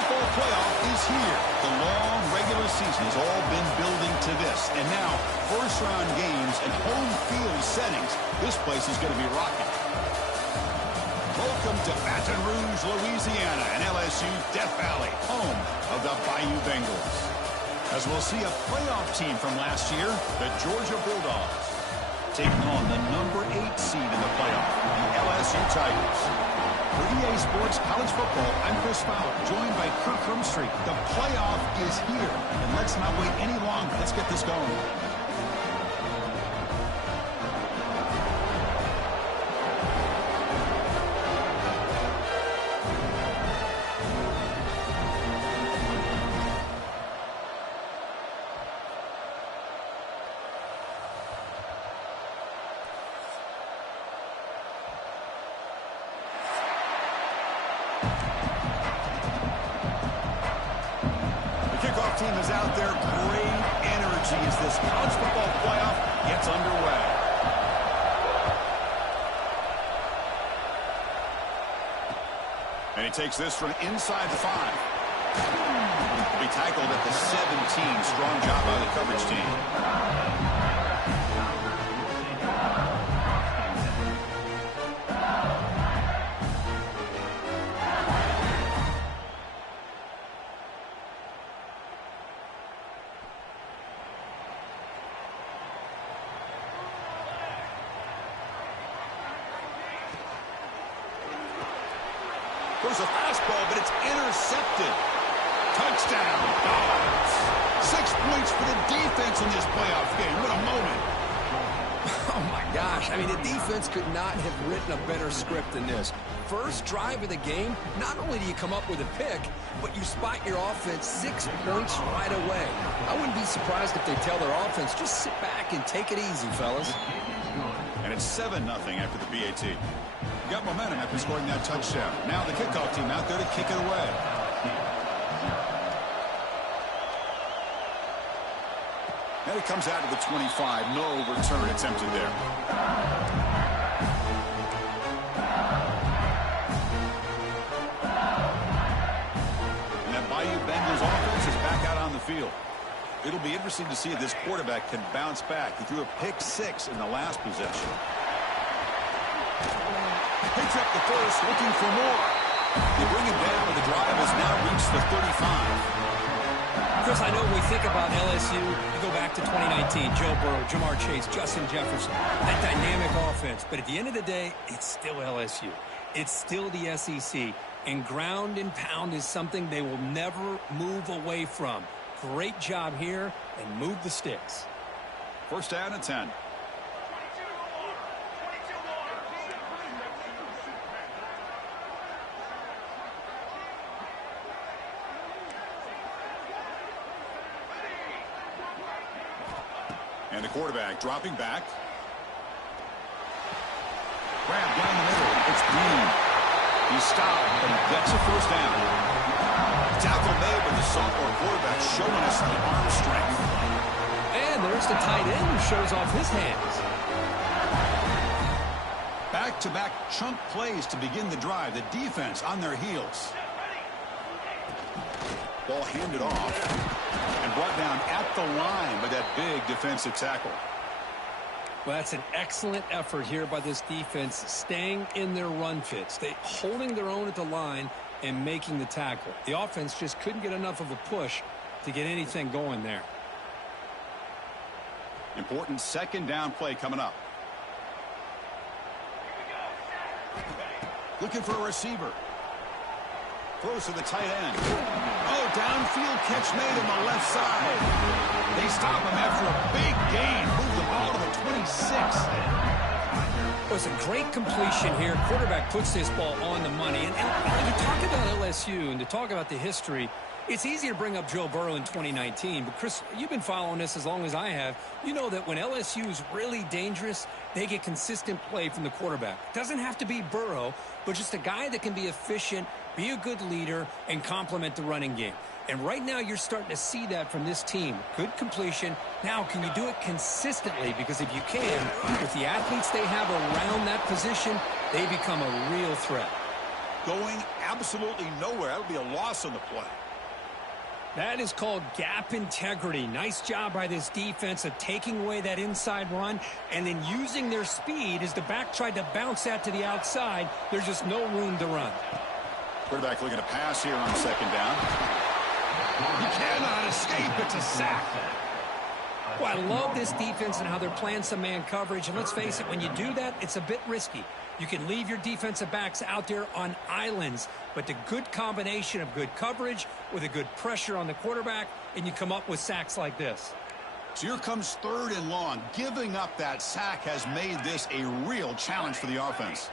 football playoff is here. The long regular season has all been building to this. And now, first-round games and home field settings. This place is going to be rocking. Welcome to Baton Rouge, Louisiana, and LSU's Death Valley, home of the Bayou Bengals. As we'll see a playoff team from last year, the Georgia Bulldogs, taking on the number 8 seed in the playoff, the LSU Tigers. For EA Sports College Football, I'm Chris Fowler, joined by Kirk Hermstreet. The playoff is here, and let's not wait any longer. Let's get this going. Team is out there. Great energy as this college football playoff gets underway. And he takes this from inside the 5. He tackled at the 17. Strong job by the coverage team. There's a fastball, but it's intercepted. Touchdown, Dogs. 6 points for the defense in this playoff game. What a moment. Oh, my gosh. I mean, the defense could not have written a better script than this. First drive of the game, not only do you come up with a pick, but you spot your offense 6 points right away. I wouldn't be surprised if they tell their offense, just sit back and take it easy, fellas. And it's 7-0 after the BAT. Got momentum after scoring that touchdown. Now the kickoff team out there to kick it away. And it comes out to the 25. No return attempted there. And that Bayou Bengals offense is back out on the field. It'll be interesting to see if this quarterback can bounce back. He threw a pick-6 in the last possession. Picks up the first, looking for more. They bring him down, and the drive has now reached the 35. Chris, I know when we think about LSU, you go back to 2019, Joe Burrow, Jamar Chase, Justin Jefferson, that dynamic offense. But at the end of the day, it's still LSU. It's still the SEC. And ground and pound is something they will never move away from. Great job here, and move the sticks. First down and 10. And the quarterback dropping back. Grab down the middle. It's Green. He's stopped, but he gets a first down. Tackle made, but the sophomore quarterback showing us the arm strength. And there's the tight end who shows off his hands. Back-to-back chunk plays to begin the drive. The defense on their heels. Ball handed off. And brought down at the line by that big defensive tackle. Well, that's an excellent effort here by this defense, staying in their run fits. Holding their own at the line and making the tackle. The offense just couldn't get enough of a push to get anything going there. Important second down play coming up. Looking for a receiver. Throws to the tight end. Oh, downfield catch made on the left side. They stop him after a big gain. Move the ball to the 26. It was a great completion here. Quarterback puts this ball on the money. And when you talk about LSU and to talk about the history, it's easy to bring up Joe Burrow in 2019. But, Chris, you've been following this as long as I have. You know that when LSU is really dangerous, they get consistent play from the quarterback. Doesn't have to be Burrow, but just a guy that can be efficient, be a good leader, and complement the running game. And right now you're starting to see that from this team. Good completion. Now, can you do it consistently? Because if you can, with the athletes they have around that position, they become a real threat. going absolutely nowhere. That would be a loss on the play. That is called gap integrity. Nice job by this defense of taking away that inside run and then using their speed as the back tried to bounce that to the outside. There's just no room to run. Quarterback looking to pass here on second down. He cannot escape. It's a sack. Well, I love this defense and how they're playing some man coverage. And let's face it, when you do that, it's a bit risky. You can leave your defensive backs out there on islands, but the good combination of good coverage with a good pressure on the quarterback, and you come up with sacks like this. So here comes 3rd and long. Giving up that sack has made this a real challenge for the offense.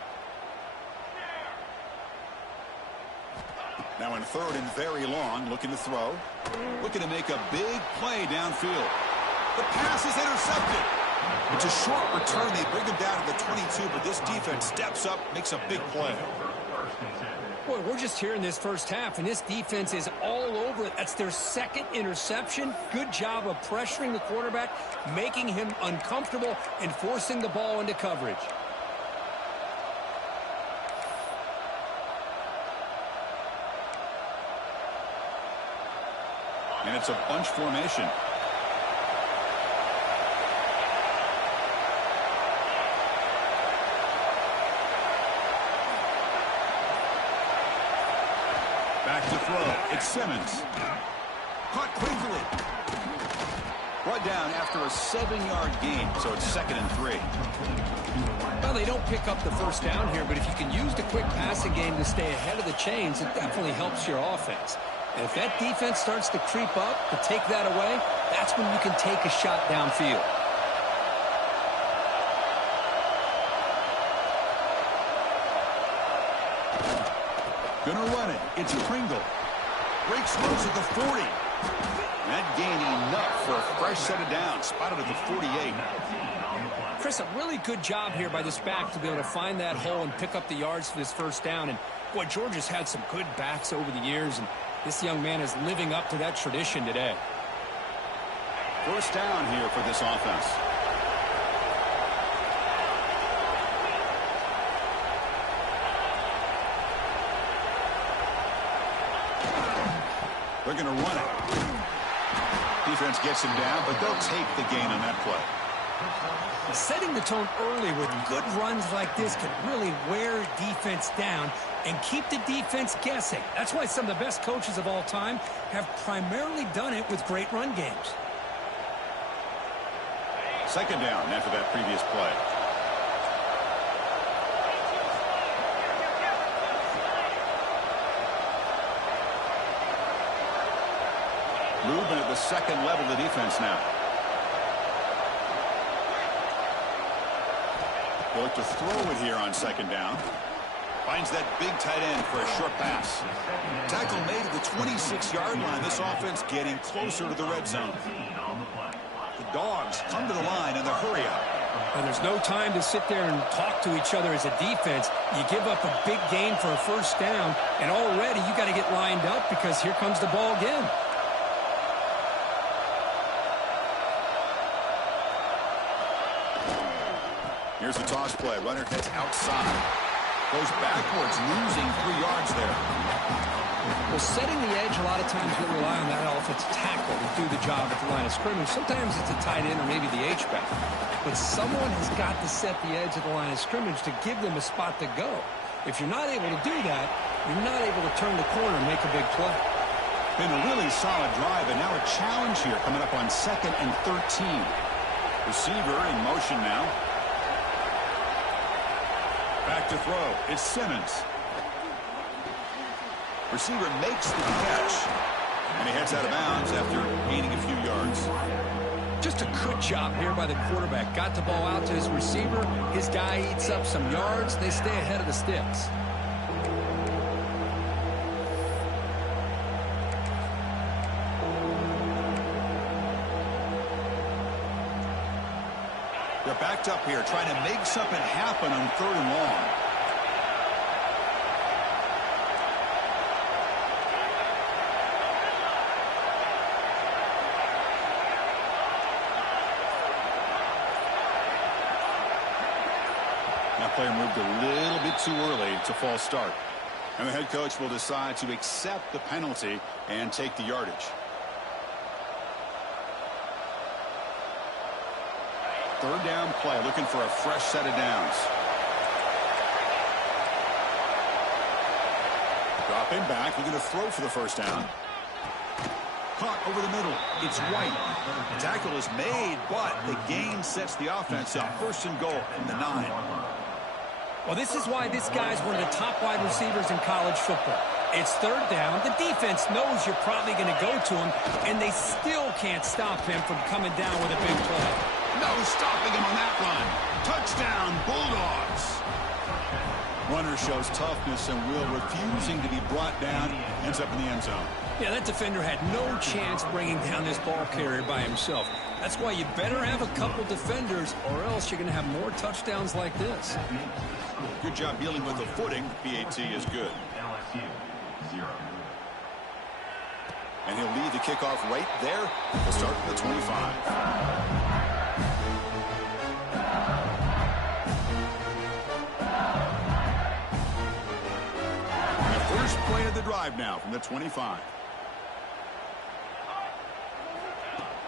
Now in 3rd and very long, looking to throw. Looking to make a big play downfield. The pass is intercepted. It's a short return. They bring him down to the 22, but this defense steps up, makes a big play. Boy, we're just here in this first half, and this defense is all over it. That's their 2nd interception. Good job of pressuring the quarterback, making him uncomfortable, and forcing the ball into coverage. And it's a bunch formation. Back to throw. It's Simmons. Caught quickly. Brought down after a 7-yard gain, so it's 2nd and 3. Well, they don't pick up the first down here, but if you can use the quick passing game to stay ahead of the chains, it definitely helps your offense. And if that defense starts to creep up, to take that away, that's when you can take a shot downfield. Gonna run it. It's Pringle. Breaks loose at the 40. That gain enough for a fresh set of downs. Spotted at the 48. Chris, a really good job here by this back to be able to find that hole and pick up the yards for this first down. And, boy, Georgia's had some good backs over the years, and this young man is living up to that tradition today. First down here for this offense. They're going to run it. Defense gets him down, but they'll take the gain on that play. Setting the tone early with good runs like this can really wear defense down and keep the defense guessing. That's why some of the best coaches of all time have primarily done it with great run games. Second down after that previous play. Movement at the second level of the defense now. They look to throw it here on second down. Finds that big tight end for a short pass. Tackle made at the 26-yard line. This offense getting closer to the red zone. The Dogs come to the line in the hurry up. And there's no time to sit there and talk to each other as a defense. You give up a big gain for a first down, and already you got to get lined up because here comes the ball again. Here's the toss play. Runner heads outside. Goes backwards, losing 3 yards there. Well, setting the edge, a lot of times we'll rely on that offensive tackle to do the job at the line of scrimmage. Sometimes it's a tight end or maybe the H-back. But someone has got to set the edge of the line of scrimmage to give them a spot to go. If you're not able to do that, you're not able to turn the corner and make a big play. Been a really solid drive, and now a challenge here coming up on 2nd and 13. Receiver in motion now. Back to throw. It's Simmons. Receiver makes the catch. And he heads out of bounds after gaining a few yards. Just a good job here by the quarterback. Got the ball out to his receiver. His guy eats up some yards. They stay ahead of the sticks. They're backed up here, trying to make something happen on 3rd and long. That player moved a little bit too early. It's a false start. And the head coach will decide to accept the penalty and take the yardage. Third down play, looking for a fresh set of downs. Dropping back, looking to throw for the first down. Caught over the middle. It's White. The tackle is made, but the gain sets the offense up. First and goal from the 9. Well, this is why this guy's one of the top wide receivers in college football. It's third down. The defense knows you're probably going to go to him, and they still can't stop him from coming down with a big play. No stopping him on that run. Touchdown, Bulldogs. Runner shows toughness and will, refusing to be brought down, ends up in the end zone. Yeah, that defender had no chance bringing down this ball carrier by himself. That's why you better have a couple defenders, or else you're going to have more touchdowns like this. Good job dealing with the footing. PAT is good. And he'll lead the kickoff right there. We'll start from the 25. First play of the drive now from the 25.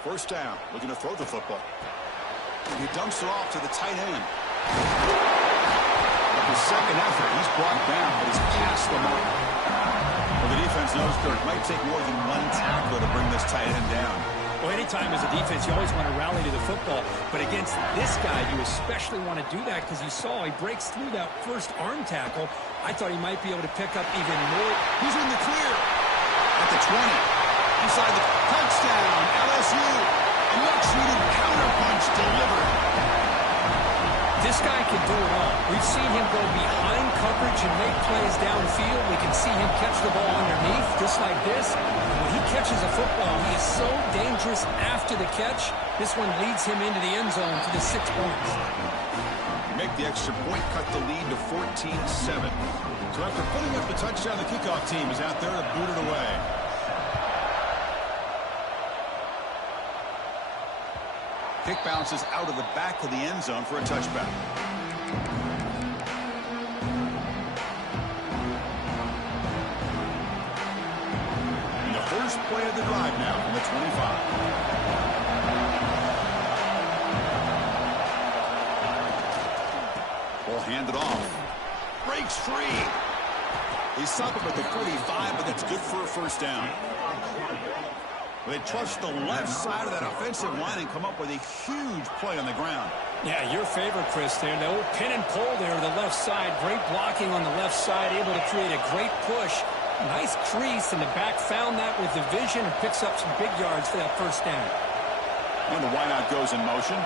First down, looking to throw the football. He dumps it off to the tight end. His second effort, he's brought down, but he's past the mark. Well, the defense knows it might take more than one tackle to bring this tight end down. Well, anytime as a defense, you always want to rally to the football. But against this guy, you especially want to do that because you saw he breaks through that first arm tackle. I thought he might be able to pick up even more. He's in the clear at the 20. Inside the touchdown, LSU. A much-needed counterpunch delivered. This guy can do it all. We've seen him go behind coverage and make plays downfield. We can see him catch the ball underneath, just like this. When he catches a football, he is so dangerous after the catch. This one leads him into the end zone for the 6 points. Make the extra point, cut the lead to 14-7. So after putting up the touchdown, the kickoff team is out there to boot it away. Kick bounces out of the back of the end zone for a touchback. And the first play of the drive now from the 25. Ball handed off. Breaks free. They stop him at the 45, but that's good for a first down. They trust the left side of that offensive line and come up with a huge play on the ground. Yeah, your favorite, Chris, there. The old pin and pull there to the left side. Great blocking on the left side, able to create a great push. Nice crease, and the back found that with the vision and picks up some big yards for that first down. And the wideout goes in motion.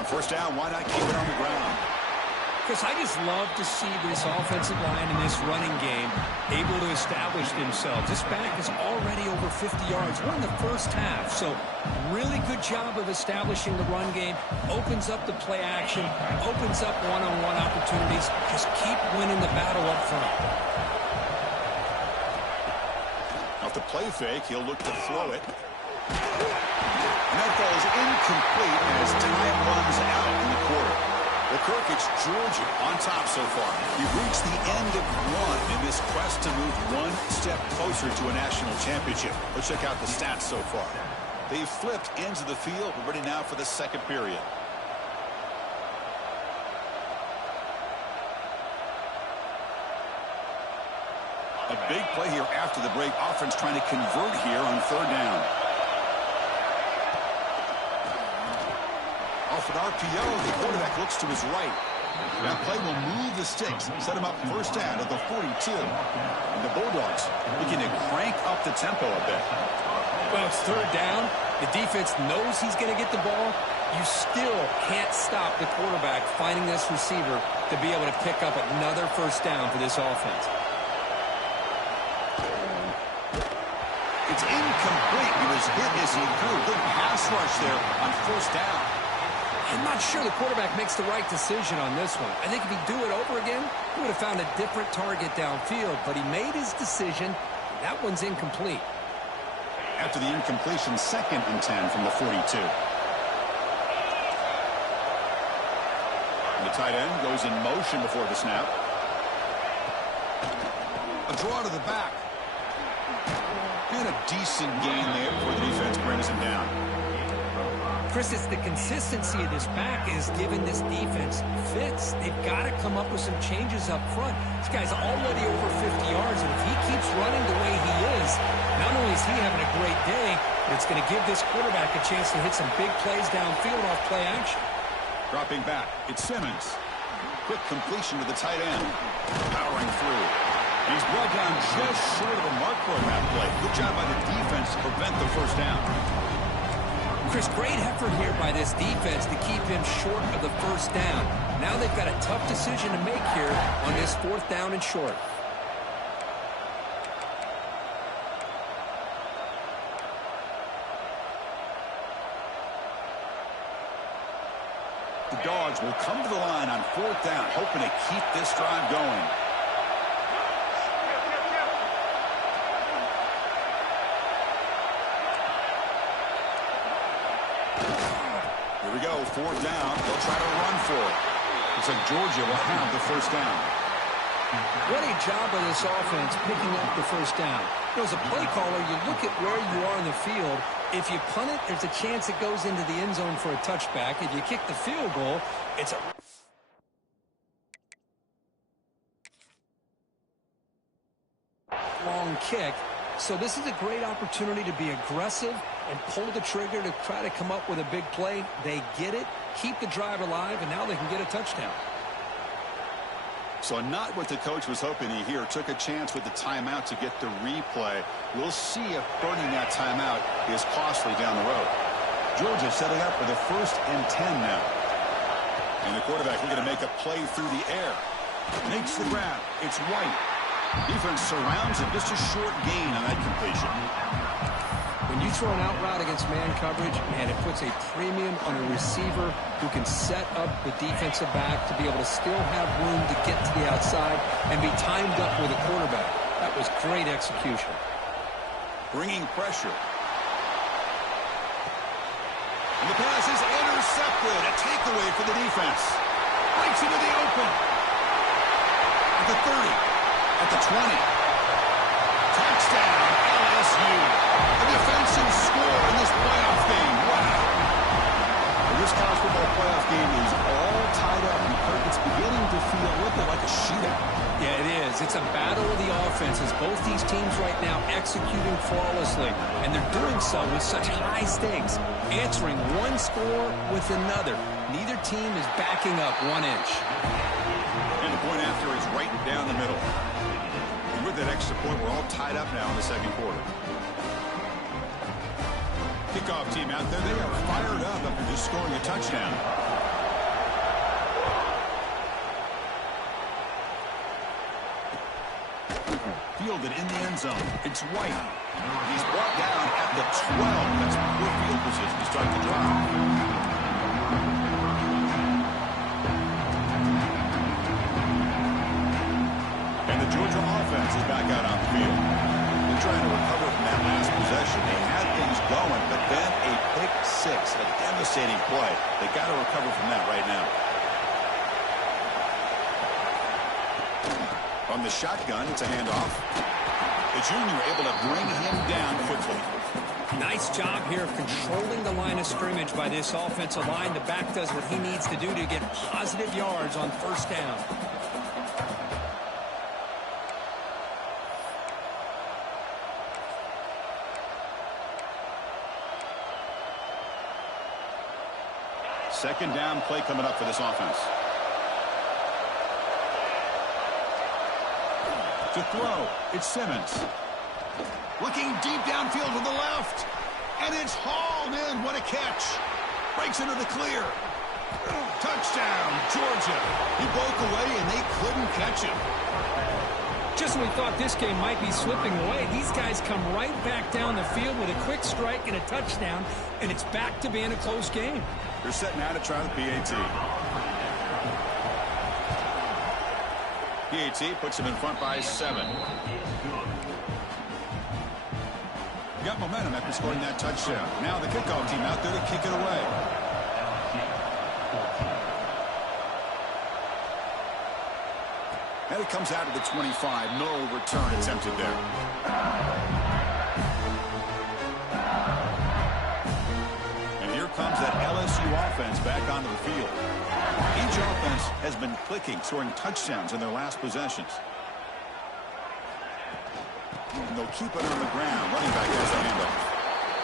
On first down, wideout keep it on the ground. Chris, I just love to see this offensive line in this running game able to establish themselves. This back is already over 50 yards. We're in the first half, so really good job of establishing the run game. Opens up the play action, opens up one-on-one opportunities. Just keep winning the battle up front. Off the play fake, he'll look to throw it. And that ball is incomplete as time runs out in the quarter. Well, Kirk, it's Georgia on top so far. We've reached the end of one in this quest to move one step closer to a national championship. Let's check out the stats so far. They've flipped ends of the field. We're ready now for the second period. A big play here after the break. Offense trying to convert here on third down. Off an RPO, the quarterback looks to his right. That play will move the sticks, set him up first down at the 42. And the Bulldogs looking to crank up the tempo a bit. Well, it's third down. The defense knows he's going to get the ball. You still can't stop the quarterback finding this receiver to be able to pick up another first down for this offense. It's incomplete. He was hit as he threw. Good pass rush there on first down. I'm not sure the quarterback makes the right decision on this one. I think if he'd do it over again, he would have found a different target downfield. But he made his decision. That one's incomplete. After the incompletion, 2nd and 10 from the 42. The tight end goes in motion before the snap. A draw to the back. And a decent gain there before the defense brings him down. Chris, it's the consistency of this back is giving this defense fits. They've got to come up with some changes up front. This guy's already over 50 yards, and if he keeps running the way he is, not only is he having a great day, but it's going to give this quarterback a chance to hit some big plays downfield off play action. Dropping back, it's Simmons. Quick completion to the tight end. Powering through. And he's brought down just short of the mark for that play. Good job by the defense to prevent the first down. Chris, great effort here by this defense to keep him short of the first down. Now they've got a tough decision to make here on this 4th down and short. The Dogs will come to the line on 4th down, hoping to keep this drive going. Here we go, 4th down. They'll try to run for it. Looks like Georgia will have the first down. What a job by this offense picking up the first down. You know, as a play caller, you look at where you are in the field. If you punt it, there's a chance it goes into the end zone for a touchback. If you kick the field goal, it's a long kick. So this is a great opportunity to be aggressive and pull the trigger to try to come up with a big play. They get it, keep the drive alive, and now they can get a touchdown. So not what the coach was hoping to hear. Took a chance with the timeout to get the replay. We'll see if burning that timeout is costly down the road. Georgia setting up for the 1st and 10 now. And the quarterback looking to make a play through the air. Makes the grab. It's White. Defense surrounds him. Just a short gain on that completion. When you throw an out route against man coverage, man, it puts a premium on a receiver who can set up the defensive back to be able to still have room to get to the outside and be timed up with a quarterback. That was great execution. Bringing pressure. And the pass is intercepted. A takeaway for the defense. Breaks into the open. At the 30. At the 20. Touchdown, LSU. A defensive score in this playoff game. Wow. This college football playoff game is all tied up. It's beginning to feel a little bit like a shootout. Yeah, it is. It's a battle of the offenses. Both these teams right now executing flawlessly, and they're doing so with such high stakes, answering one score with another. Neither team is backing up 1 inch. And the point after is right down the middle. And with that extra point, we're all tied up now in the second quarter. Kickoff team out there, they are fired up after just scoring a touchdown. Fielded in the end zone. It's White. He's brought down at the 12. That's poor field position to start the drive. And the Georgia offense is back out on the field. They're trying to recover from that last possession. They had things going, but then a pick six, a devastating play. They got to recover from that right now. From the shotgun, it's a handoff. The junior able to bring him down quickly. Nice job here of controlling the line of scrimmage by this offensive line. The back does what he needs to do to get positive yards on first down. Second down play coming up for this offense. To throw, it's Simmons. Looking deep downfield with the left. And it's hauled in. What a catch. Breaks into the clear. Touchdown, Georgia. He broke away and they couldn't catch him. Just when we thought this game might be slipping away, these guys come right back down the field with a quick strike and a touchdown, and it's back to being a close game. They're setting out to try the PAT. PAT puts him in front by 7. Got momentum after scoring that touchdown. Now the kickoff team out there to kick it away. And it comes out of the 25. No return attempted there. And here comes that LSU offense back onto the field. Each offense has been clicking, scoring touchdowns in their last possessions. And they'll keep it on the ground. Running back has the handoff.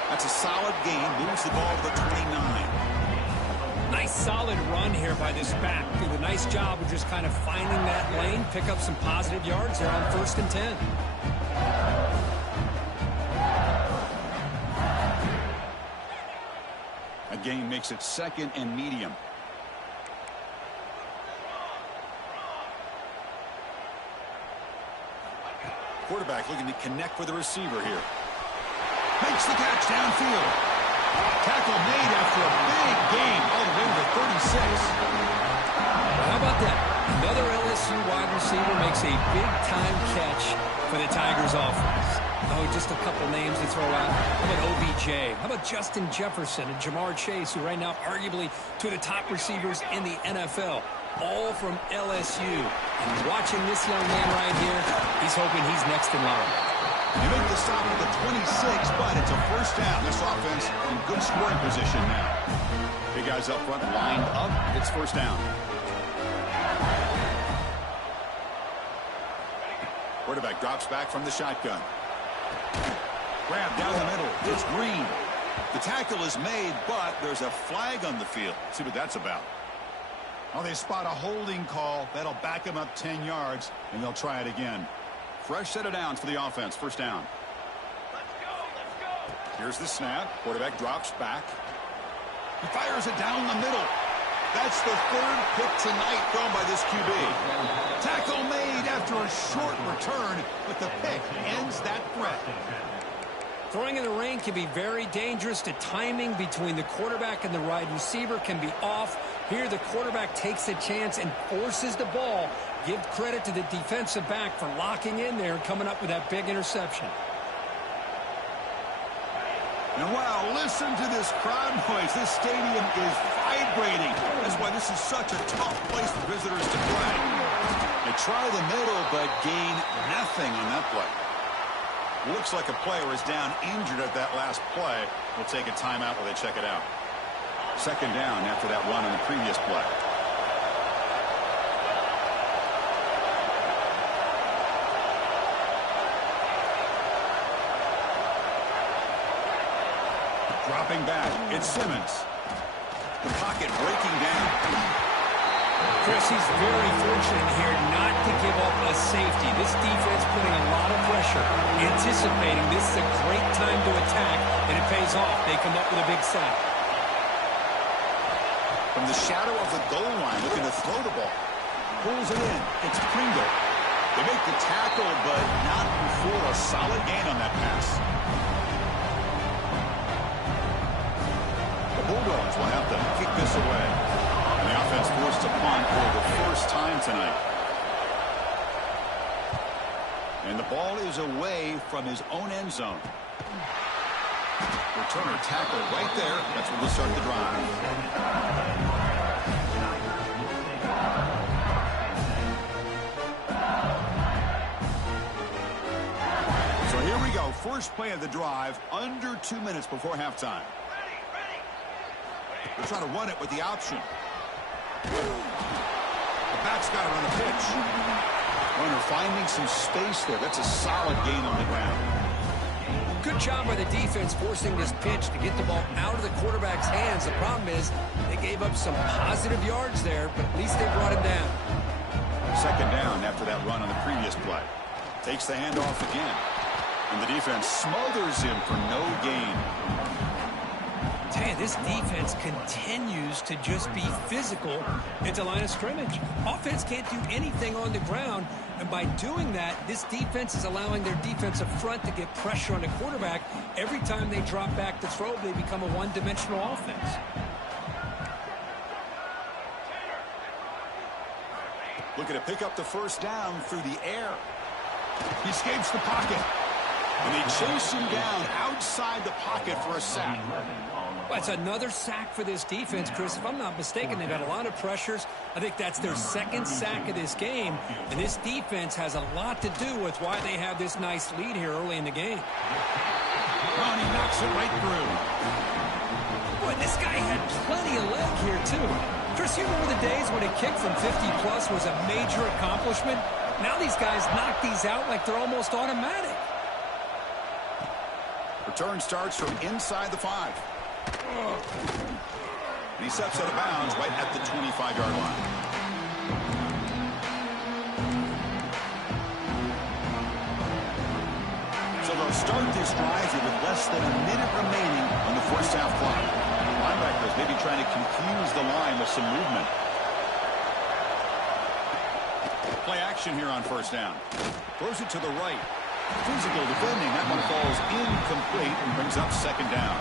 That's a solid gain. Moves the ball to the 29. Nice solid run here by this back. Did a nice job of just kind of finding that lane, pick up some positive yards there on 1st and 10. A gain makes it 2nd and medium. Quarterback looking to connect with the receiver here. Makes the catch downfield. Tackle made after a big gain all the way to the 36. How about that? Another LSU wide receiver makes a big-time catch for the Tigers offense. Oh, just a couple names to throw out. How about OBJ? How about Justin Jefferson and Jamar Chase, who right now arguably two of the top receivers in the NFL, all from LSU. And watching this young man right here, he's hoping he's next in line. They make the stop at the 26, but it's a 1st down. This offense in good scoring position now. Big guys up front lined up. It's 1st down. Quarterback drops back from the shotgun. Grab down the middle. It's Green. The tackle is made, but there's a flag on the field. Let's see what that's about. Oh, they spot a holding call. That'll back them up 10 yards, and they'll try it again. Fresh set of downs for the offense. 1st down. Let's go. Here's the snap. Quarterback drops back. He fires it down the middle. That's the 3rd pick tonight thrown by this QB. Tackle made after a short return, but the pick ends that threat. Throwing in the rain can be very dangerous. The timing between the quarterback and the wide receiver can be off. Here the quarterback takes a chance and forces the ball. Give credit to the defensive back for locking in there and coming up with that big interception. And wow, listen to this crowd noise. This stadium is vibrating. That's why this is such a tough place for visitors to play. They try the middle, but gain nothing on that play. Looks like a player is down injured at that last play. We'll take a timeout while they check it out. 2nd down after that run on the previous play. Dropping back, it's Simmons. The pocket breaking down. Chris, he's very fortunate here not to give up a safety. This defense putting a lot of pressure, anticipating this is a great time to attack, and it pays off. They come up with a big sack. From the shadow of the goal line, looking to throw the ball. Pulls it in. It's Pringle. They make the tackle, but not before a solid gain on that pass. Bulldogs will have to kick this away. And the offense forced to punt for the 1st time tonight. And the ball is away from his own end zone. Returner tackle right there. That's when we'll start the drive. So here we go. First play of the drive, under 2 minutes before halftime. They're trying to run it with the option. The back's got it on the pitch. Runner finding some space there. That's a solid gain on the ground. Good job by the defense forcing this pitch to get the ball out of the quarterback's hands. The problem is they gave up some positive yards there, but at least they brought him down. 2nd down after that run on the previous play. Takes the handoff again. And the defense smothers him for no gain. Tell you, this defense continues to just be physical at the line of scrimmage. Offense can't do anything on the ground, and by doing that, this defense is allowing their defensive front to get pressure on the quarterback. Every time they drop back to throw, they become a one-dimensional offense. Looking to pick up the 1st down through the air. He escapes the pocket. And they chase him down outside the pocket for a sack. That's another sack for this defense, Chris. If I'm not mistaken, they've had a lot of pressures. I think that's their second sack of this game, and this defense has a lot to do with why they have this nice lead here early in the game. Oh, and he knocks it right through. Boy, this guy had plenty of leg here, too. Chris, you remember the days when a kick from 50-plus was a major accomplishment? Now these guys knock these out like they're almost automatic. Return starts from inside the 5. And he steps out of bounds right at the 25-yard line. So they'll start this drive here with less than a minute remaining on the first half clock. Linebackers maybe trying to confuse the line with some movement. Play action here on first down. Throws it to the right. Physical defending. That one falls incomplete and brings up second down.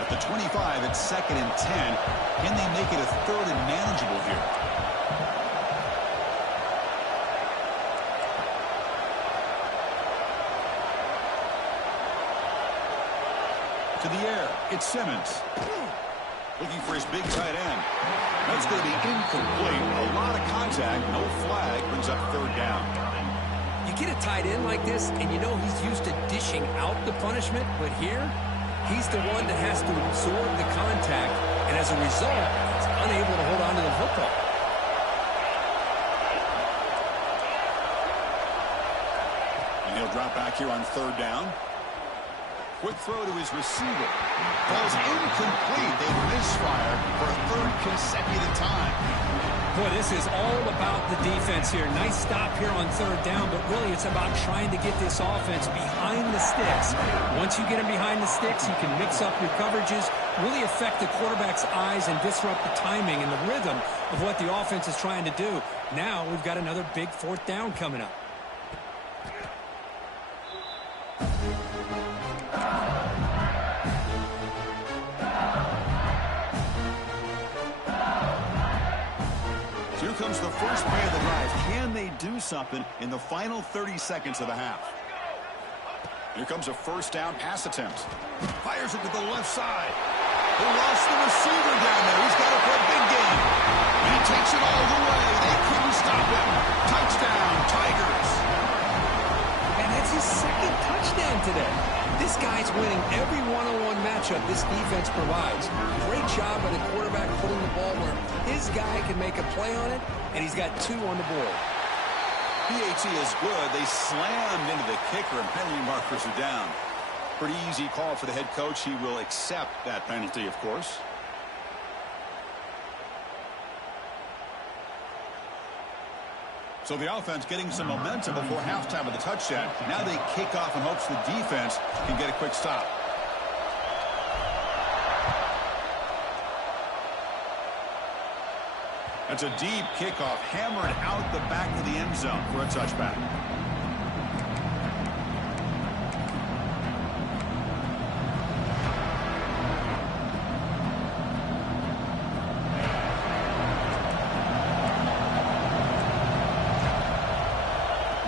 At the 25, it's 2nd and 10. Can they make it a 3rd and manageable here? To the air, it's Simmons. Looking for his big tight end. That's going to be incomplete. A lot of contact, no flag, brings up 3rd down. You get a tight end like this, and you know he's used to dishing out the punishment, but here, he's the one that has to absorb the contact, and as a result, he's unable to hold on to the football. And he'll drop back here on 3rd down. Quick throw to his receiver. Falls incomplete. They misfire for a 3rd consecutive time. Boy, this is all about the defense here. Nice stop here on 3rd down, but really it's about trying to get this offense behind the sticks. Once you get him behind the sticks, you can mix up your coverages, really affect the quarterback's eyes and disrupt the timing and the rhythm of what the offense is trying to do. Now we've got another big 4th down coming up. Comes the first play of the drive. Can they do something in the final 30 seconds of the half? Here comes a first down pass attempt. Fires it to the left side. They lost the receiver down there. He's got it for a big game. And he takes it all the way. They couldn't stop him. Touchdown, Tigers. And that's his 2nd touchdown today. This guy's winning every one-on-one matchup this defense provides. Great job by the quarterback putting the ball where his guy can make a play on it, and he's got 2 on the board. PAT is good. They slammed into the kicker, and penalty markers are down. Pretty easy call for the head coach. He will accept that penalty, of course. So the offense getting some momentum before halftime of the touchdown. Now they kick off in hopes the defense can get a quick stop. That's a deep kickoff, hammered out the back of the end zone for a touchback.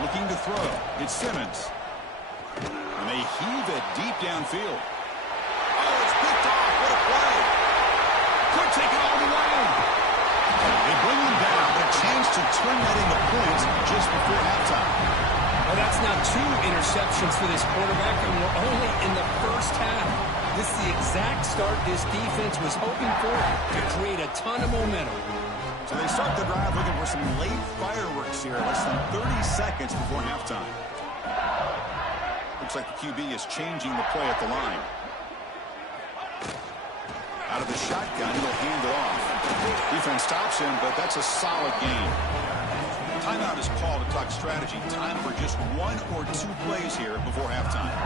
Looking to throw. It's Simmons. And they heave it deep downfield. Oh, it's picked off. What a play. Could take it all the way. They bring him down, but a chance to turn that into points just before halftime. Well, that's now 2 interceptions for this quarterback, and we're only in the first half. This is the exact start this defense was hoping for to create a ton of momentum. So they start the drive looking for some late fireworks here, less than 30 seconds before halftime. Looks like the QB is changing the play at the line. Out of the shotgun, he'll hand it off. Defense stops him, but that's a solid gain. Timeout is called to talk strategy. Time for just 1 or 2 plays here before halftime.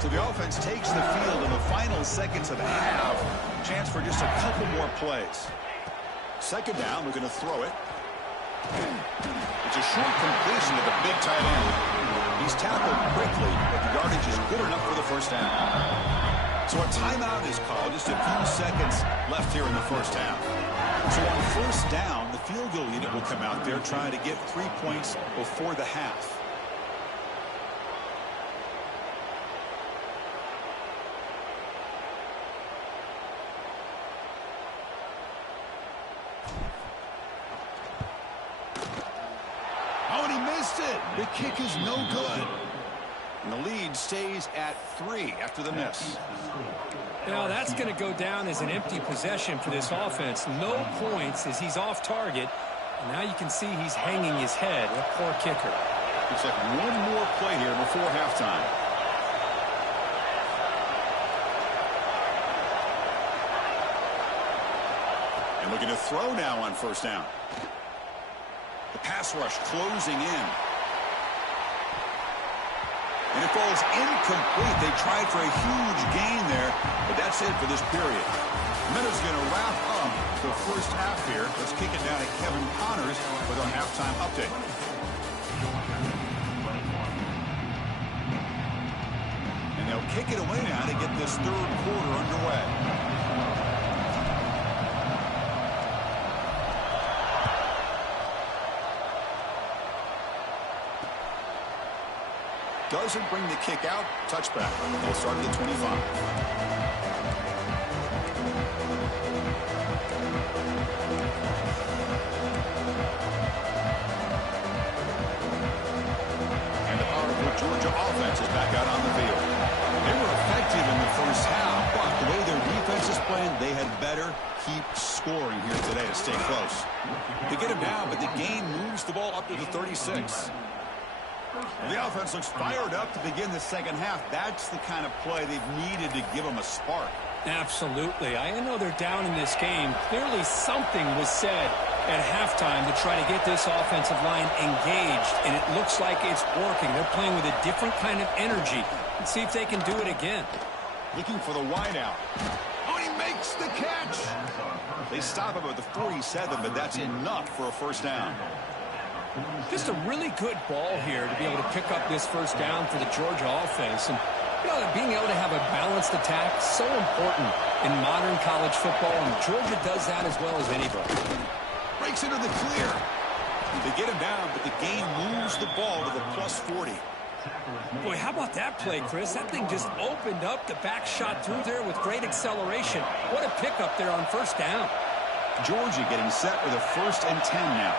So the offense takes the field in the final seconds of the half. Chance for just a couple more plays. 2nd down, we're going to throw it. It's a short completion to the big tight end. He's tackled quickly, but the yardage is good enough for the first down. So a timeout is called. Just a few seconds left here in the first half. So on first down, the field goal unit will come out there trying to get 3 points before the half. Oh, and he missed it. The kick is no good. And the lead stays at 3 after the miss. Now that's going to go down as an empty possession for this offense. No points as he's off target. And now you can see he's hanging his head. A poor kicker. Looks like one more play here before halftime. And looking to throw now on first down. The pass rush closing in. And it falls incomplete. They tried for a huge gain there, but that's it for this period. Minutes going to wrap up the first half here. Let's kick it down to Kevin Connors with our halftime update. And they'll kick it away now to get this third quarter underway. Doesn't bring the kick out. Touchback. They'll start at the 25. And the powerful Georgia offense is back out on the field. They were effective in the first half, but the way their defense is playing, they had better keep scoring here today to stay close. They get him down, but the game moves the ball up to the 36. The offense looks fired up to begin the second half. That's the kind of play they've needed to give them a spark. Absolutely. I know they're down in this game. Clearly something was said at halftime to try to get this offensive line engaged, and it looks like it's working. They're playing with a different kind of energy. Let's see if they can do it again. Looking for the wideout. Oh, he makes the catch. They stop him at the 47, but that's enough for a first down. Just a really good ball here to be able to pick up this first down for the Georgia offense. And, you know, being able to have a balanced attack, so important in modern college football, and Georgia does that as well as anybody. Breaks into the clear. They get him down, but the game moves the ball to the plus 40. Boy, how about that play, Chris? That thing just opened up. The back shot through there with great acceleration. What a pickup there on first down. Georgia getting set with a 1st and 10 now.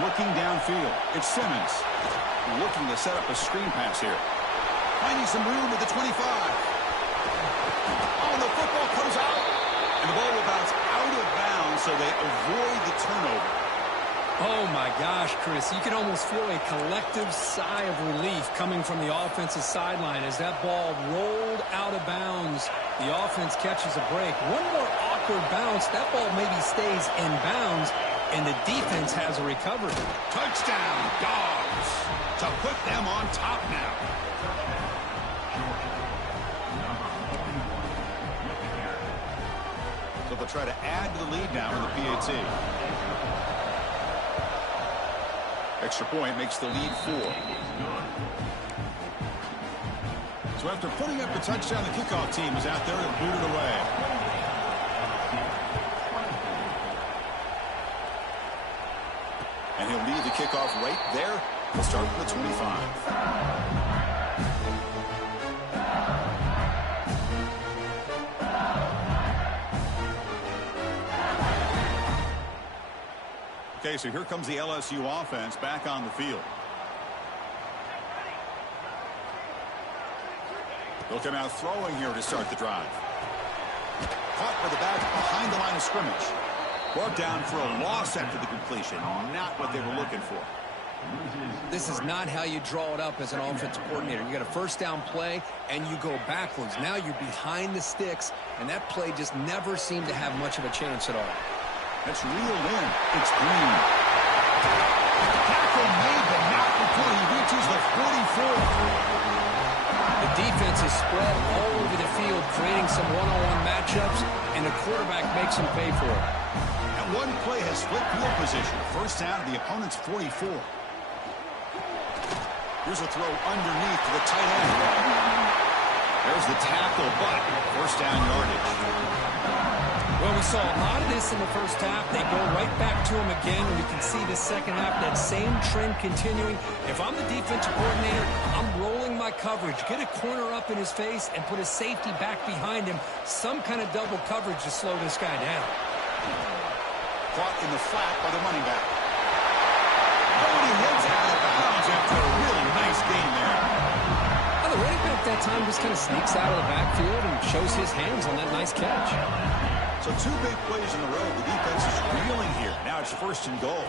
Looking downfield. It's Simmons. Looking to set up a screen pass here. Finding some room at the 25. Oh, the football comes out. And the ball will bounce out of bounds, so they avoid the turnover. Oh, my gosh, Chris. You can almost feel a collective sigh of relief coming from the offensive sideline as that ball rolled out of bounds. The offense catches a break. One more awkward bounce. That ball maybe stays in bounds, and the defense has a recovery. Touchdown, Dogs, to put them on top now. So they'll try to add to the lead now in the PAT. Extra point makes the lead 4. So after putting up the touchdown, the kickoff team is out there and boot it away. And he'll lead the kickoff right there. He'll start from the 25. Okay, so here comes the LSU offense back on the field. They'll come out throwing here to start the drive. Caught by the back behind the line of scrimmage. Brought down for a loss after the completion. Not what they were looking for. This is not how you draw it up as an offensive coordinator. You got a first down play, and you go backwards. Now you're behind the sticks, and that play just never seemed to have much of a chance at all. That's reeled in. It's Green. Tackle made, but not before he reaches the 44. The defense is spread all over the field, creating some one-on-one matchups, and the quarterback makes them pay for it. That one play has split field position. First down to the opponent's 44. Here's a throw underneath to the tight end. There's was the tackle, but first down yardage. Well, we saw a lot of this in the first half. They go right back to him again, and we can see the second half, that same trend continuing. If I'm the defensive coordinator, I'm rolling my coverage. Get a corner up in his face and put a safety back behind him. Some kind of double coverage to slow this guy down. Caught in the flat by the running back. Oh, and he heads out of bounds after a really nice gain there. Well, the running back that time just kind of sneaks out of the backfield and shows his hands on that nice catch. So 2 big plays in a row. The defense is reeling here. Now it's first and goal.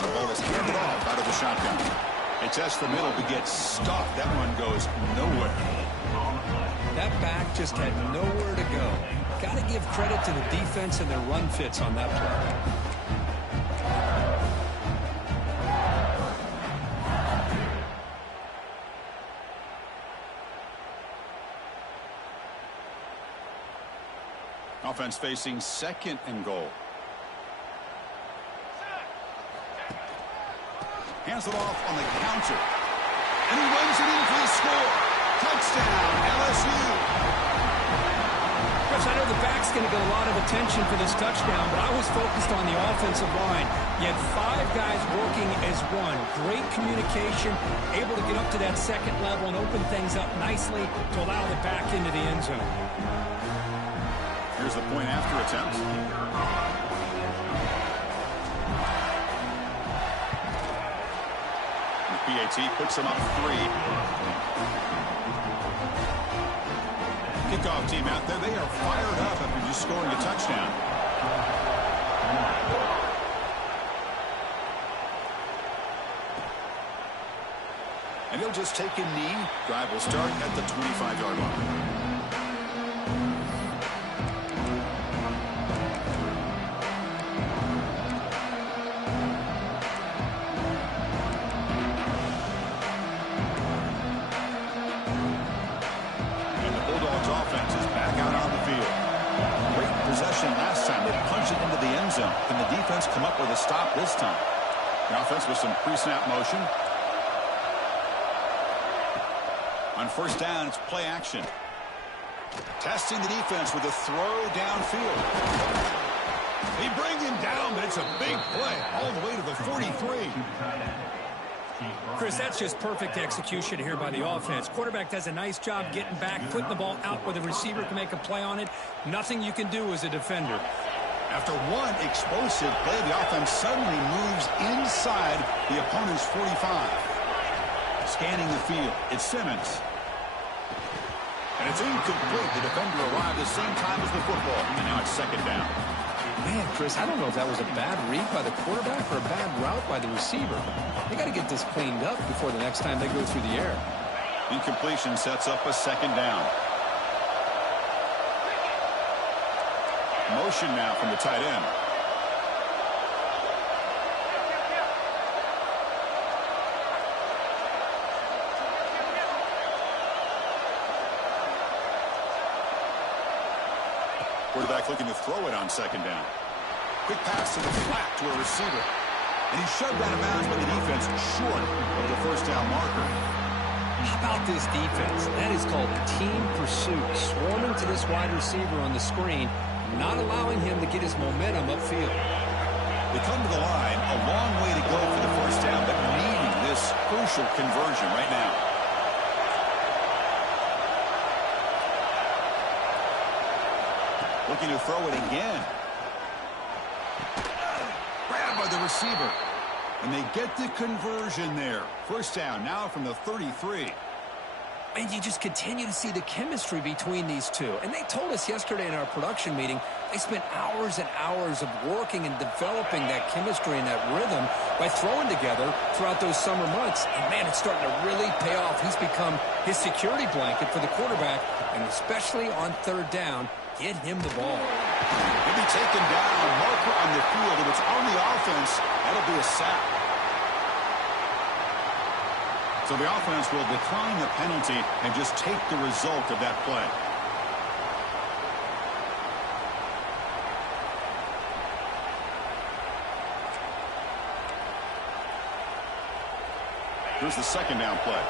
The ball is handed off out of the shotgun. It tests the middle but gets stuffed. That one goes nowhere. That back just had nowhere to go. Got to give credit to the defense and their run fits on that play. Offense facing second and goal. Hands it off on the counter. And he runs it in for the score. Touchdown, LSU. Chris, I know the back's going to get a lot of attention for this touchdown, but I was focused on the offensive line. You had 5 guys working as one. Great communication, able to get up to that second level and open things up nicely to allow the back into the end zone. Here's the point after attempt. The PAT puts him up 3. Kickoff team out there. They are fired up after just scoring a touchdown. And he'll just take a knee. Drive will start at the 25-yard line. Last time they punched it into the end zone. Can the defense come up with a stop this time? The offense with some pre-snap motion. On first down, it's play action. Testing the defense with a throw downfield. They bring him down, but it's a big play all the way to the 43. Chris, that's just perfect execution here by the offense. Quarterback does a nice job getting back, putting the ball out where the receiver can make a play on it. Nothing you can do as a defender. After one explosive play, the offense suddenly moves inside the opponent's 45. Scanning the field, it's Simmons. And it's incomplete. The defender arrived the same time as the football. And now it's second down. Man, Chris, I don't know if that was a bad read by the quarterback or a bad route by the receiver. They got to get this cleaned up before the next time they go through the air. Incompletion sets up a second down. Motion now from the tight end. Quarterback looking to throw it on second down. Quick pass to the flat to a receiver. And he shoved out of bounds by the defense short of the first down marker. How about this defense? That is called team pursuit. Swarming to this wide receiver on the screen, not allowing him to get his momentum upfield. They come to the line, a long way to go for the first down, but needing this crucial conversion right now. Looking to throw it again. Grabbed by the receiver. And they get the conversion there. First down now from the 33. And you just continue to see the chemistry between these two. And they told us yesterday in our production meeting, they spent hours and hours of working and developing that chemistry and that rhythm by throwing together throughout those summer months. And, man, it's starting to really pay off. He's become his security blanket for the quarterback, and especially on third down, get him the ball. He'll be taken down, marker on the field. If it's on the offense, that'll be a sack. So the offense will decline the penalty and just take the result of that play. Here's the second down play.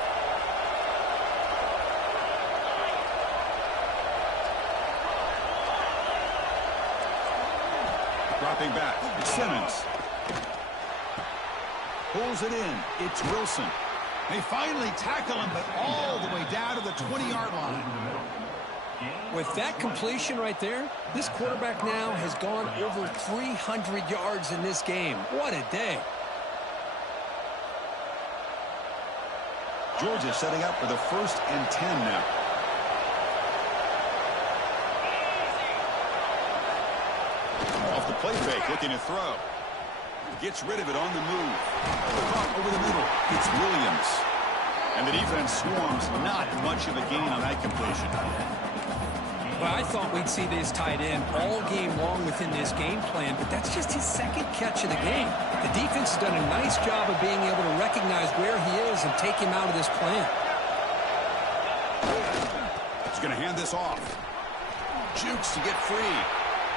Dropping back. It's Simmons. Pulls it in. It's Wilson. They finally tackle him, but all the way down to the 20-yard line. With that completion right there, this quarterback now has gone over 300 yards in this game. What a day. Georgia setting up for the 1st and 10 now. Off the play fake, looking to throw. Gets rid of it on the move. Caught over the middle. It's Williams. And the defense swarms. Not much of a gain on that completion. Well, I thought we'd see this tight end all game long within this game plan, but that's just his second catch of the game. The defense has done a nice job of being able to recognize where he is and take him out of this plan. He's going to hand this off. Jukes to get free.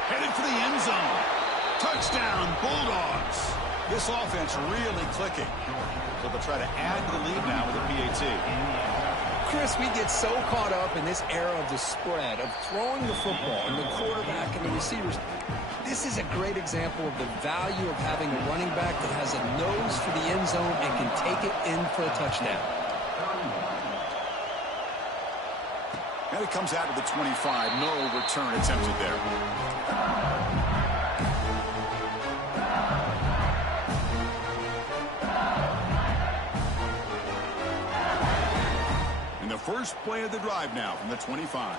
Headed for the end zone. Touchdown, Bulldogs. This offense really clicking. So they'll try to add to the lead now with a PAT. Chris, we get so caught up in this era of the spread, of throwing the football, and the quarterback and the receivers. This is a great example of the value of having a running back that has a nose for the end zone and can take it in for a touchdown. And it comes out of the 25. No return attempted there. First play of the drive now from the 25.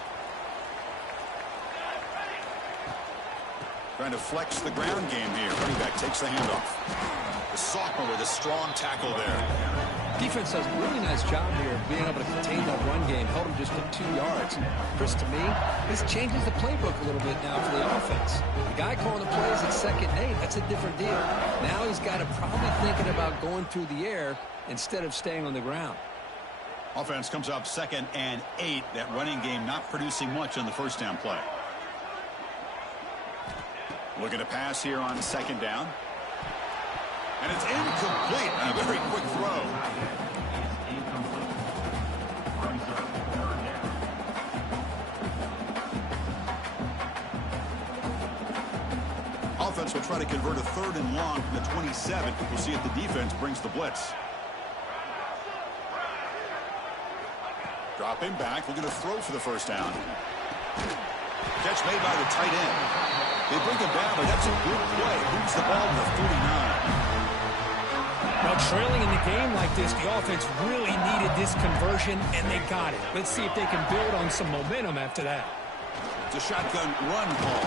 Trying to flex the ground game here. Running back takes the handoff. The sophomore with a strong tackle there. Defense does a really nice job here of being able to contain that run game. Held him just at 2 yards. Chris, to me, this changes the playbook a little bit now for the offense. The guy calling the plays at 2nd and 8, that's a different deal. Now he's got to probably thinking about going through the air instead of staying on the ground. Offense comes up 2nd and 8. That running game not producing much on the first down play. Looking to pass here on 2nd down. And it's incomplete. A very quick throw. Offense will try to convert a 3rd and long from the 27. We'll see if the defense brings the blitz. Dropping back, looking to throw for the first down. Catch made by the tight end. They bring him down, but that's a good play. Moves the ball to the 49. Well, trailing in the game like this, the offense really needed this conversion, and they got it. Let's see if they can build on some momentum after that. It's a shotgun run call.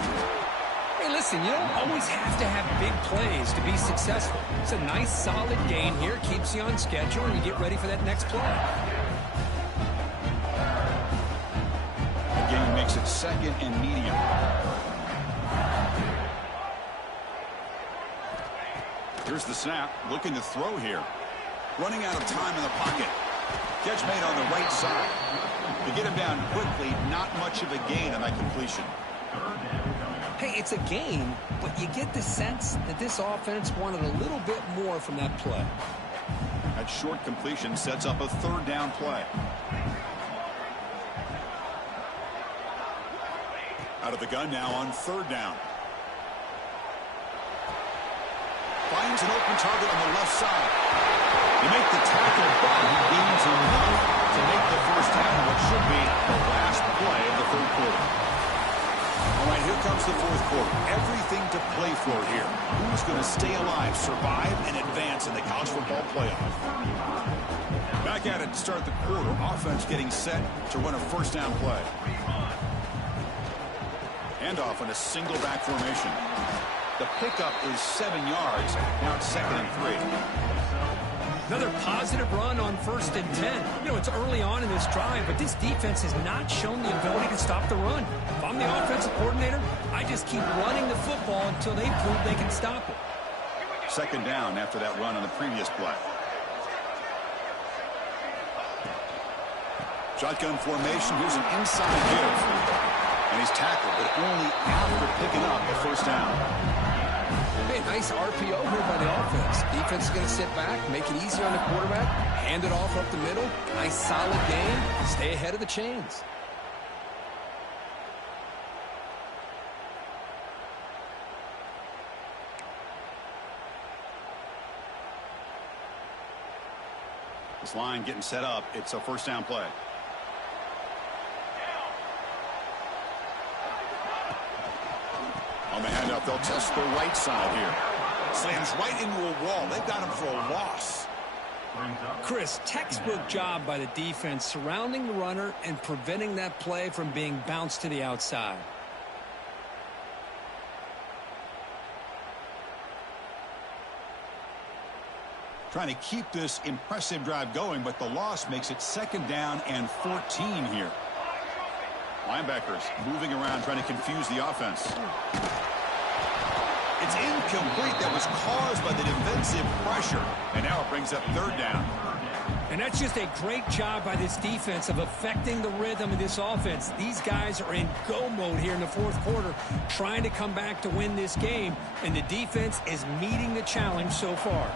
Hey, listen, you don't always have to have big plays to be successful. It's a nice, solid gain here. Keeps you on schedule, and you get ready for that next play. Game makes it 2nd and medium. Here's the snap. Looking to throw here. Running out of time in the pocket. Catch made on the right side. To get him down quickly, not much of a gain on that completion. Hey, it's a gain, but you get the sense that this offense wanted a little bit more from that play. That short completion sets up a 3rd down play. Out of the gun now on 3rd down. Finds an open target on the left side. They make the tackle, but he gains enough to make the first down in what should be the last play of the 3rd quarter. All right, here comes the 4th quarter. Everything to play for here. Who's going to stay alive, survive, and advance in the college football playoff? Back at it to start the quarter. Offense getting set to run a first down play. Handoff on a single back formation. The pickup is 7 yards. Now it's 2nd and 3. Another positive run on 1st and 10. You know, it's early on in this drive, but this defense has not shown the ability to stop the run. If I'm the offensive coordinator, I just keep running the football until they prove they can stop it. 2nd down after that run on the previous play. Shotgun formation. Here's an inside give. And he's tackled, but only after picking up the first down. Hey, nice RPO here by the offense. Defense is going to sit back, make it easier on the quarterback, hand it off up the middle. Nice solid game. Stay ahead of the chains. This line getting set up. It's a first down play. On the handoff, they'll test the right side here. Slams right into a wall. They've got him for a loss. Chris, textbook job by the defense surrounding the runner and preventing that play from being bounced to the outside. Trying to keep this impressive drive going, but the loss makes it second down and 14 here. Linebackers moving around, trying to confuse the offense. It's incomplete. That was caused by the defensive pressure. And now it brings up third down. And that's just a great job by this defense of affecting the rhythm of this offense. These guys are in go mode here in the fourth quarter, trying to come back to win this game. And the defense is meeting the challenge so far.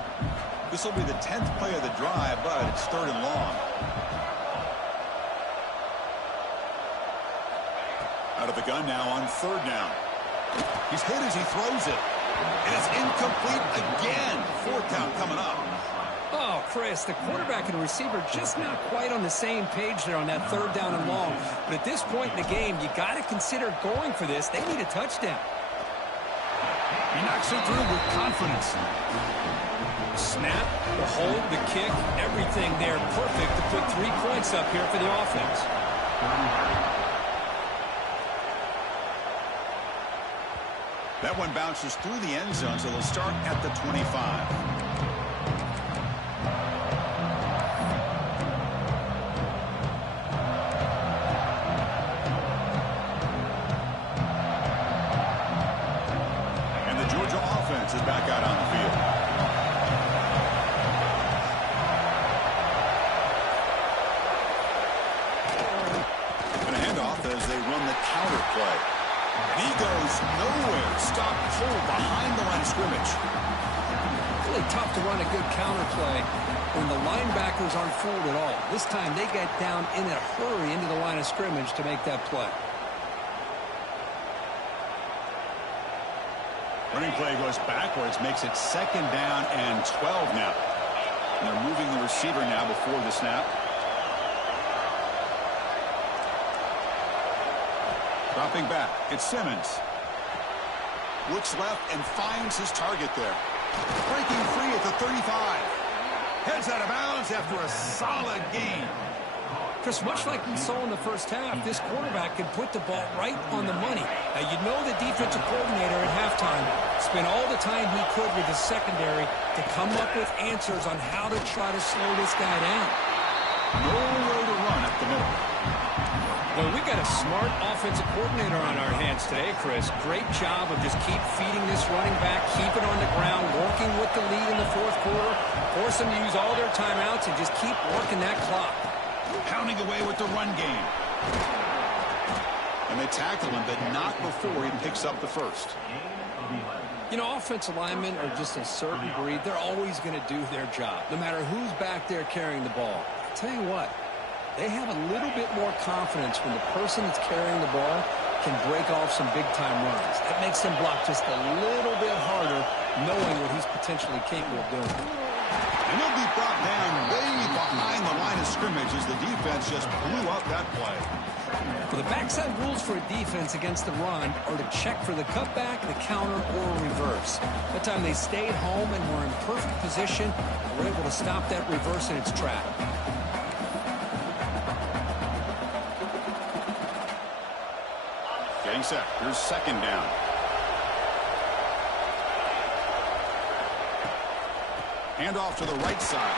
This will be the 10th play of the drive, but it's third and long. Out of the gun now on third down. He's hit as he throws it. And it's incomplete again. Fourth down coming up. Oh, Chris, the quarterback and the receiver just not quite on the same page there on that third down and long. But at this point in the game, you got to consider going for this. They need a touchdown. He knocks it through with confidence. Snap, the hold, the kick, everything there perfect to put 3 points up here for the offense. That one bounces through the end zone, so they'll start at the 25. And the Georgia offense is back out on the field. And a handoff as they run the counter play. And he goes nowhere. Stop cold behind the line of scrimmage. Really tough to run a good counter play when the linebackers aren't fooled at all. This time they get down in a hurry into the line of scrimmage to make that play. Running play goes backwards, makes it second down and 12 now. And they're moving the receiver now before the snap. Dropping back, it's Simmons. Looks left and finds his target there. Breaking free at the 35. Heads out of bounds after a solid gain. Chris, much like we saw in the first half, this quarterback can put the ball right on the money. Now, you know the defensive coordinator at halftime spent all the time he could with his secondary to come up with answers on how to try to slow this guy down. Nowhere to run up the middle. Well, we got a smart offensive coordinator on our hands today, Chris. Great job of just keep feeding this running back, keep it on the ground, working with the lead in the fourth quarter, force them to use all their timeouts, and just keep working that clock. Pounding away with the run game. And they tackle him, but not before he picks up the first. You know, offensive linemen are just a certain breed. They're always going to do their job, no matter who's back there carrying the ball. I'll tell you what. They have a little bit more confidence when the person that's carrying the ball can break off some big-time runs. That makes them block just a little bit harder, knowing what he's potentially capable of doing. And he'll be brought down way behind the line of scrimmage as the defense just blew up that play. For the backside rules for a defense against the run are to check for the cutback, the counter, or reverse. That time they stayed home and were in perfect position and were able to stop that reverse in its track. Getting set. Here's second down. Handoff to the right side.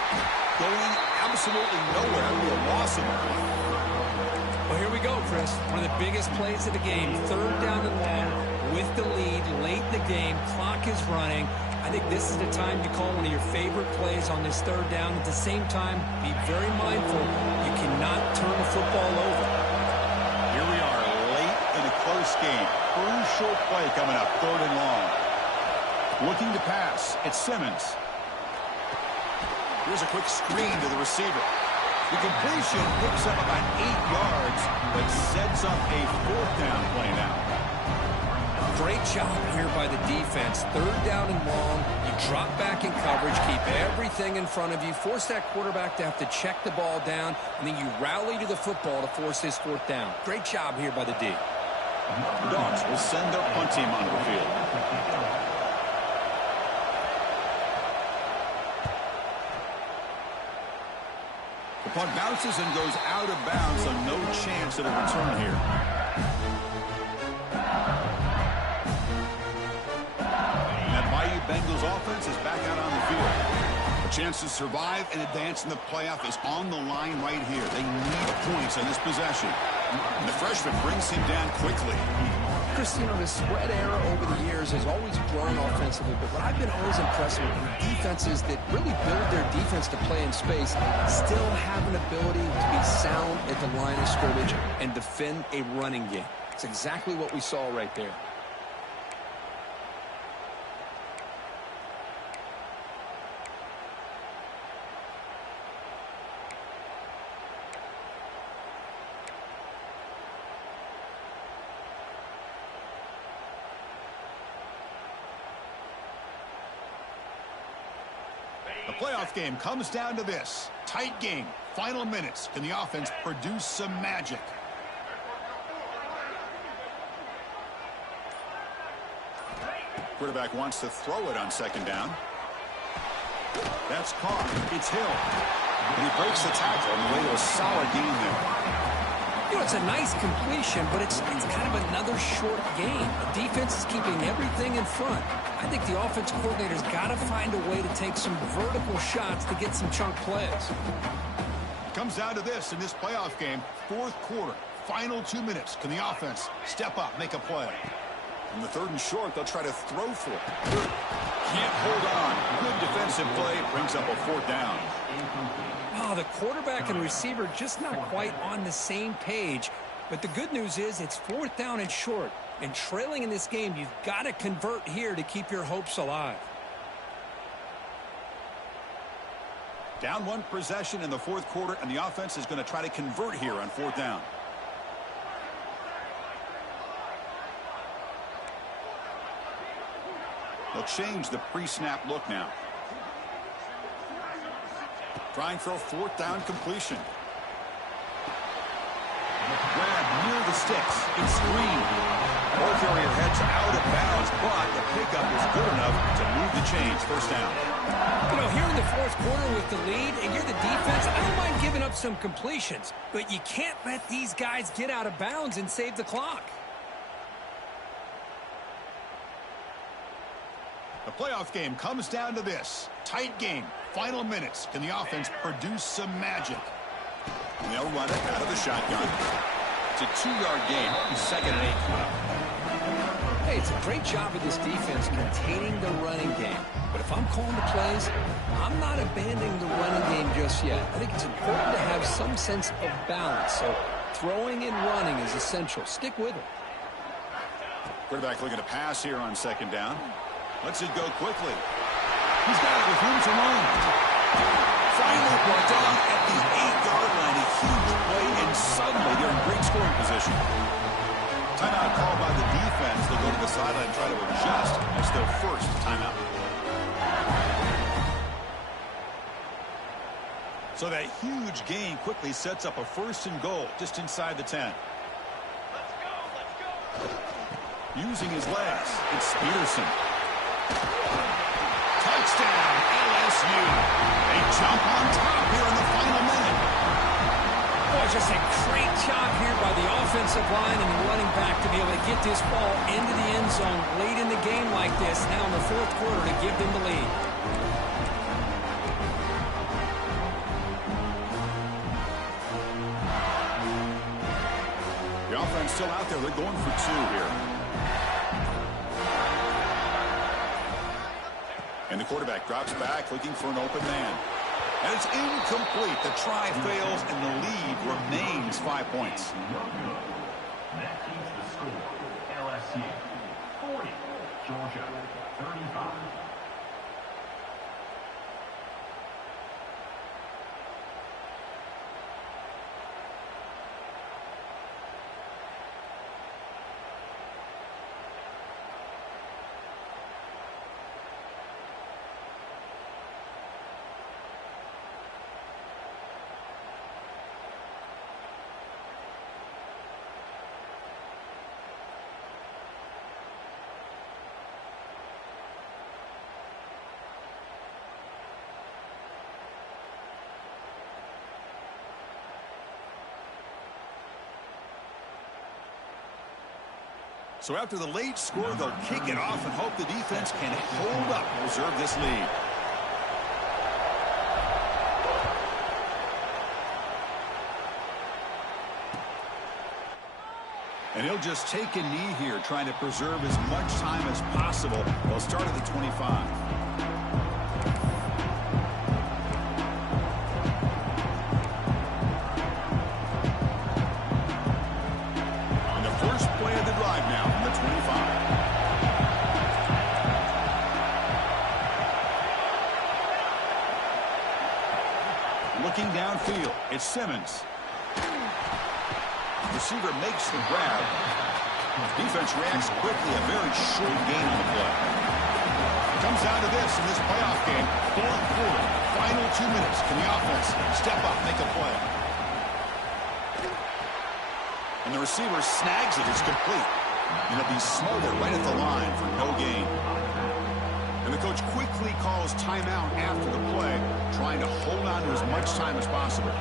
Going absolutely nowhere. It'll be a loss of it. Well, here we go, Chris. One of the biggest plays of the game. Third down and long with the lead late in the game. Clock is running. I think this is the time you call one of your favorite plays on this third down. At the same time, be very mindful. You cannot turn the football over. Here we are late in a close game. Crucial play coming up. Third and long. Looking to pass. It's Simmons. Here's a quick screen to the receiver. The completion picks up about 8 yards, but sets up a fourth down play now. Great job here by the defense. Third down and long. You drop back in coverage, keep everything in front of you, force that quarterback to have to check the ball down, and then you rally to the football to force his fourth down. Great job here by the D. The Dogs will send their punt team onto the field. The punt bounces and goes out of bounds, so no chance at a return here. And that Bayou Bengals offense is back out on the field. A chance to survive and advance in the playoff is on the line right here. They need points on this possession. And the freshman brings him down quickly. Chris, the spread era over the years has always grown offensively, but what I've been always impressed with are defenses that really build their defense to play in space still have an ability to be sound at the line of scrimmage and defend a running game. It's exactly what we saw right there. The playoff game comes down to this. Tight game. Final minutes. Can the offense produce some magic? Quarterback wants to throw it on second down. That's caught. It's Hill. And he breaks the tackle on the way to a solid gain there. It's a nice completion, but it's kind of another short game. The defense is keeping everything in front. I think the offense coordinator's got to find a way to take some vertical shots to get some chunk plays. It comes down to this in this playoff game. Fourth quarter, final 2 minutes. Can the offense step up, make a play? On the third and short, they'll try to throw for it. Can't hold on. Good defensive play. Brings up a fourth down. Oh, the quarterback and receiver just not quite on the same page. But the good news is it's fourth down and short. And trailing in this game, you've got to convert here to keep your hopes alive. Down one possession in the fourth quarter, and the offense is going to try to convert here on fourth down. They'll change the pre-snap look now. Trying for a fourth down completion. Grab near the sticks. It's Green. Ball carrier heads out of bounds, but the pickup is good enough to move the chains. First down. Here in the fourth quarter with the lead, and you're the defense, I don't mind giving up some completions, but you can't let these guys get out of bounds and save the clock. The playoff game comes down to this. Tight game. Final minutes. Can the offense produce some magic? And they'll run it out of the shotgun. It's a 2-yard gain. Second and 8. Hey, it's a great job of this defense containing the running game. But if I'm calling the plays, I'm not abandoning the running game just yet. I think it's important to have some sense of balance. So throwing and running is essential. Stick with it. Quarterback looking to pass here on second down. Lets it go quickly. He's got it with room to run. Finally brought down at the 8-yard line. A huge play, and suddenly they're in great scoring position. Timeout called by the defense. They'll go to the sideline and try to adjust. That's their first timeout. So that huge gain quickly sets up a first and goal just inside the 10. Let's go. Using his legs, it's Peterson. Touchdown, LSU. They jump on top here in the final minute. Boy, just a great job here by the offensive line and the running back to be able to get this ball into the end zone late in the game like this, now in the fourth quarter, to give them the lead. The offense still out there. They're going for 2 here. And the quarterback drops back looking for an open man. And it's incomplete. The try fails, and the lead remains 5 points. That keeps the score. LSU 40, Georgia 35. So after the late score, they'll kick it off and hope the defense can hold up and preserve this lead. And he'll just take a knee here, trying to preserve as much time as possible. They'll start at the 25. On the first play of the drive now from the 25. Looking downfield, it's Simmons. Receiver makes the grab. Defense reacts quickly. A very short gain on the play. Comes down to this in this playoff game. Fourth quarter. Final 2 minutes. Can the offense step up, make a play? And the receiver snags it. It's complete. And it'll be smothered right at the line for no gain. And the coach quickly calls timeout after the play, trying to hold on to as much time as possible.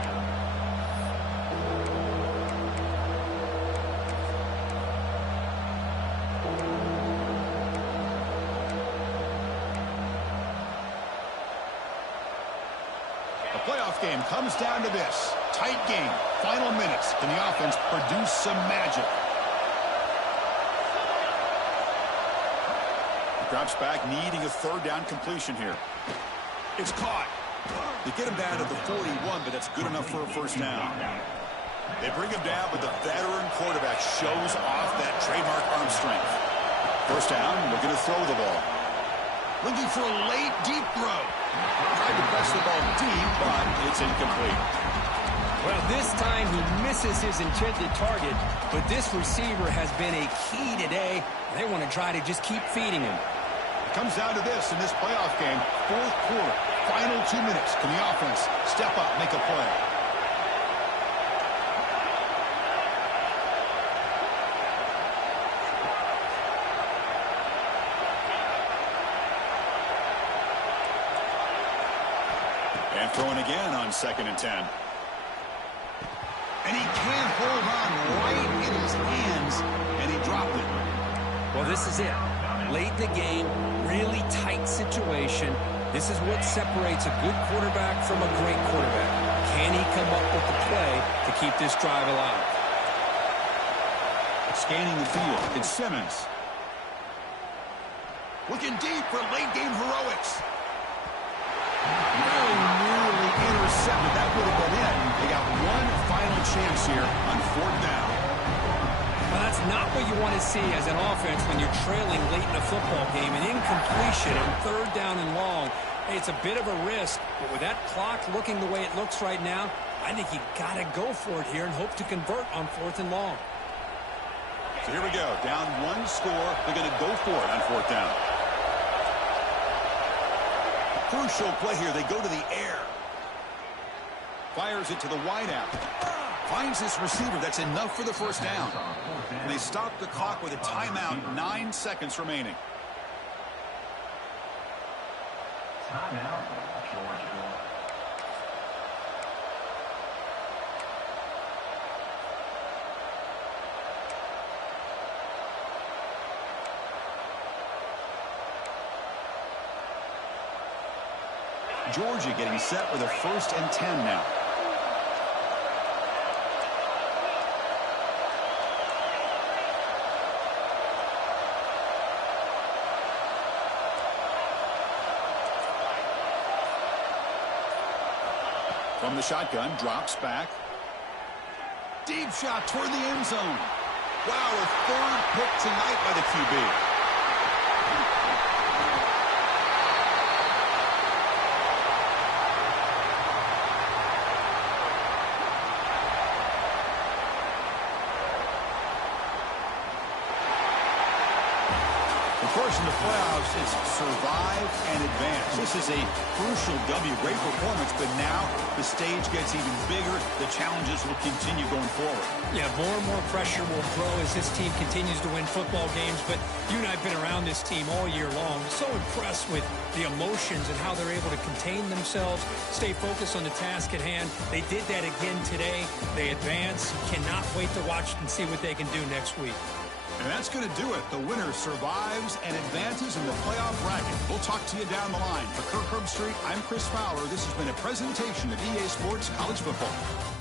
Playoff game comes down to this. Tight game. Final minutes. Can the offense produce some magic? Drops back, needing a third down completion here. It's caught. They get him down to the 41, but that's good enough for a first down. They bring him down, but the veteran quarterback shows off that trademark arm strength. First down, looking to throw the ball. Looking for a late, deep throw. Tried to press the ball deep, but it's incomplete. Well, this time he misses his intended target, but this receiver has been a key today. They want to try to just keep feeding him. It comes down to this in this playoff game. Fourth quarter, final 2 minutes. Can the offense step up, make a play? And throwing again on 2nd and 10. And he can't hold on right in his hands, and he dropped it. Well, this is it. Late in the game, really tight situation. This is what separates a good quarterback from a great quarterback. Can he come up with the play to keep this drive alive? Scanning the field, it's Simmons. Looking deep for late game heroics. Very nearly intercepted. That would have been it. They got one final chance here on 4th down. Well, that's not what you want to see as an offense when you're trailing late in a football game. An incompletion on 3rd down and long. Hey, it's a bit of a risk, but with that clock looking the way it looks right now, I think you got to go for it here and hope to convert on 4th and long. So here we go. Down one score. They're going to go for it on 4th down. Crucial play here. They go to the air. Fires it to the wideout. Finds this receiver. That's enough for the first down. And they stop the clock with a timeout. 9 seconds remaining. Timeout, Georgia. Georgia getting set with a 1st and 10 now. From the shotgun, drops back. Deep shot toward the end zone. Wow, a 3rd pick tonight by the QB. Of course, in the playoffs, it's survive and advance. This is a crucial W. Great performance, but now the stage gets even bigger. The challenges will continue going forward. Yeah, more and more pressure will grow as this team continues to win football games. But you and I have been around this team all year long. So impressed with the emotions and how they're able to contain themselves, stay focused on the task at hand. They did that again today. They advance. Cannot wait to watch and see what they can do next week. And that's going to do it. The winner survives and advances in the playoff bracket. We'll talk to you down the line. For Kirk Herbstreit, I'm Chris Fowler. This has been a presentation of EA Sports College Football.